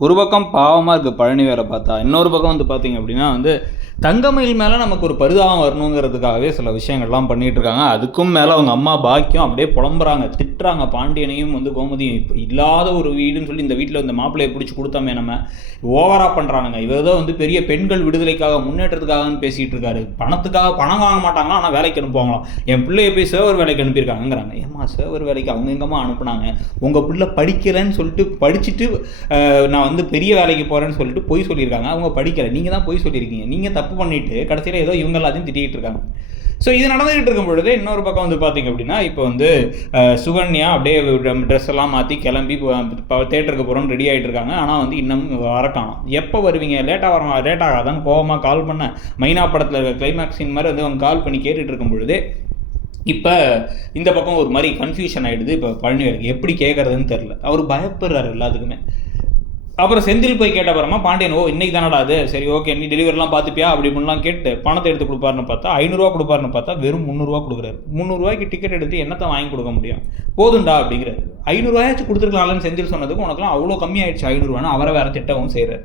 ஒரு பக்கம் பாவமாக இருக்குது பழனி வேற பார்த்தா இன்னொரு பக்கம் வந்து பார்த்தீங்க அப்படின்னா வந்து தங்கமயில் மேலே நமக்கு ஒரு பரிதாபம் வரணுங்கிறதுக்காகவே சில விஷயங்கள்லாம் பண்ணிகிட்டு இருக்காங்க அதுக்கும் மேலே அவங்க அம்மா பாக்கியம் அப்படியே புலம்புறாங்க திட்டுறாங்க. பாண்டியனையும் வந்து கோமதியும் இப்போ இல்லாத ஒரு வீடுன்னு சொல்லி இந்த வீட்டில் இந்த மாப்பிள்ளையை பிடிச்சி கொடுத்தாமே நம்ம ஓவராக பண்ணுறானுங்க இவர் தான் வந்து பெரிய பெண்கள் விடுதலைக்காக முன்னேற்றத்துக்காகன்னு பேசிகிட்டு இருக்காரு பணத்துக்காக பணம் வாங்க மாட்டாங்களா ஆனால் வேலைக்கு அனுப்புவாங்களாம். என் பிள்ளைய போய் சேவர் வேலைக்கு அனுப்பியிருக்காங்கங்கிறாங்க. ஏம்மா சேவர் வேலைக்கு அவங்க எங்கம்மா அனுப்புனாங்க? உங்கள் பிள்ளை படிக்கலைன்னு சொல்லிட்டு படிச்சுட்டு நான் வந்து பெரிய வேலைக்கு போகிறேன்னு சொல்லிட்டு பொய் சொல்லியிருக்காங்க. அவங்க படிக்கலை. நீங்கள் தான் பொய் சொல்லியிருக்கீங்க. நீங்கள் தப்பு பண்ணிட்டு கடைசியில் ஏதோ இவங்க எல்லாத்தையும் திட்டிகிட்டு இருக்காங்க. ஸோ இது நடந்துகிட்டு இருக்கும் பொழுது இன்னொரு பக்கம் வந்து பார்த்தீங்க அப்படின்னா இப்போ வந்து சுகன்யா அப்படியே ட்ரெஸ் எல்லாம் மாற்றி கிளம்பி தேட்டருக்கு போகிறோம்னு ரெடி ஆகிட்டு இருக்காங்க. ஆனால் வந்து இன்னும் வர எப்போ வருவீங்க? லேட்டாக வர லேட் ஆகாதான் கோபமாக கால் பண்ண மைனா படத்தில் இருக்க மாதிரி வந்து அவங்க கால் பண்ணி கேட்டுட்டு இருக்கும் பொழுது இப்போ இந்த பக்கம் ஒரு மாதிரி கன்ஃபியூஷன் ஆகிடுது இப்போ பழனிவேலுக்கு எப்படி கேட்குறதுன்னு தெரில அவர் பயப்படுறாரு எல்லாத்துக்குமே. அப்புறம் செந்தில் போய் கேட்ட அப்புறமா பாண்டியன் ஓ இன்னைக்கு தானடா அது? சரி ஓகே நீ டெலிவரிலாம் பார்த்துப்பியா? அப்படி இப்படிலாம் கேட்டு பணத்தை எடுத்து கொடுப்பாருன்னு பார்த்தா ஐநூறுரூவா கொடுப்பாருன்னு பார்த்தா வெறும் முந்நூறுரூவா கொடுக்குறாரு. முந்நூறுரூவாய்க்கு டிக்கெட் எடுத்து என்னத்தை வாங்கி கொடுக்க முடியும்? போதும்டா அப்படிங்கிறது ஐநூறுரூவாயாச்சும் கொடுத்துருக்கலாம்னு செந்தில் சொன்னதுக்கு உனக்குலாம் அவ்வளோ கம்மியாயிடுச்சு ஐநூறுரூவான்னு அவரை வேறு திட்டவும் செய்கிறார்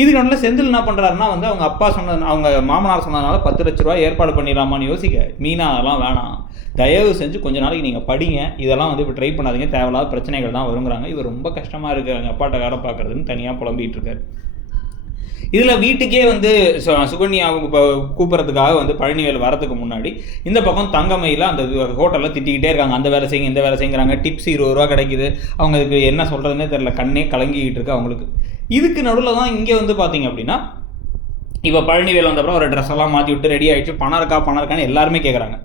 இதுக்கு நல்ல செந்தில் என்ன பண்ணுறாருன்னா வந்து அவங்க அப்பா சொன்னது அவங்க மாமனார் சொன்னதுனால பத்து லட்ச ரூபா ஏற்பாடு பண்ணிடலாமான்னு யோசிக்க. மீனா அதெல்லாம் வேணாம். தயவு செஞ்சு கொஞ்ச நாளைக்கு நீங்கள் படிங்க. இதெல்லாம் வந்து இப்போ ட்ரை பண்ணாதீங்க. தேவையில்லாத பிரச்சனைகள் தான் வருங்கிறாங்க. இது ரொம்ப கஷ்டமாக இருக்குது அவங்க அப்பாட்ட வேலை பார்க்குறதுன்னு தனியாக புலம்பிகிட்டு இருக்காரு. இதில் வீட்டுக்கே வந்து சு- இப்போ கூப்பிட்றதுக்காக வந்து பழனிவேல் வரதுக்கு முன்னாடி இந்த பக்கம் தங்கமையில் அந்த ஹோட்டலில் திட்டிக்கிட்டே இருக்காங்க. அந்த வேலை செய்யுங்க இந்த வேலை செய்யுங்கிறாங்க. டிப்ஸ் இருபது ரூபா கிடைக்குது. அவங்க இதுக்கு என்ன சொல்கிறதுனே தெரில கண்ணே கலங்கிக்கிட்டு இருக்கு அவங்களுக்கு. இதுக்கு நடுவில் தான் இங்கே வந்து பார்த்தீங்க அப்படின்னா இப்போ பழனிவேல் வந்தப்பறம் ஒரு ட்ரெஸ் எல்லாம் மாற்றி விட்டு ரெடி ஆகிடுச்சு பணம் இருக்கா பணம் இருக்கான்னு எல்லாருமே கேட்குறாங்க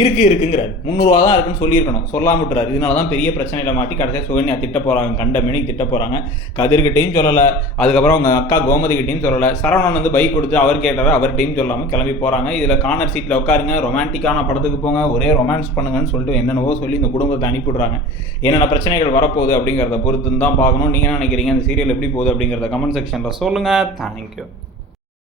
இருக்கு இருக்குங்கிறார். முந்நூறுவா தான் இருக்குன்னு சொல்லியிருக்கணும். சொல்லாம விட்டுறாரு. இதனால தான் பெரிய பிரச்சனையில மாட்டி கடைசியாக சுகன்யா திட்ட போகிறாங்க கண்ட மணிக்கு திட்ட போகிறாங்க கதிர்கிட்டையும் சொல்லலை. அதுக்கப்புறம் அவங்க அக்கா கோமதிகிட்டையும் சொல்லலை. சரவணன் வந்து பைக் கொடுத்து அவர் கேட்டார் அவர்கிட்டையும் சொல்லாமல் கிளம்பி போகிறாங்க இதில் கார்னர் சீட்டில் உட்காருங்க. ரொமான்டிக்கான படத்துக்கு போங்க. ஒரே ரொமான்ஸ் பண்ணுங்கன்னு சொல்லிட்டு என்னென்னவோ சொல்லி இந்த குடும்பத்தை அனுப்பிவிடுறாங்க. என்னென்ன பிரச்சனைகள் வரப்போகுது அப்படிங்கிறத பொறுத்து தான் பார்க்கணும் நீங்கள் நினைக்கிறீங்க? அந்த சீரியல் எப்படி போகுது அப்படிங்கிறத கமெண்ட் செக்ஷனில் சொல்லுங்கள் தேங்க்யூ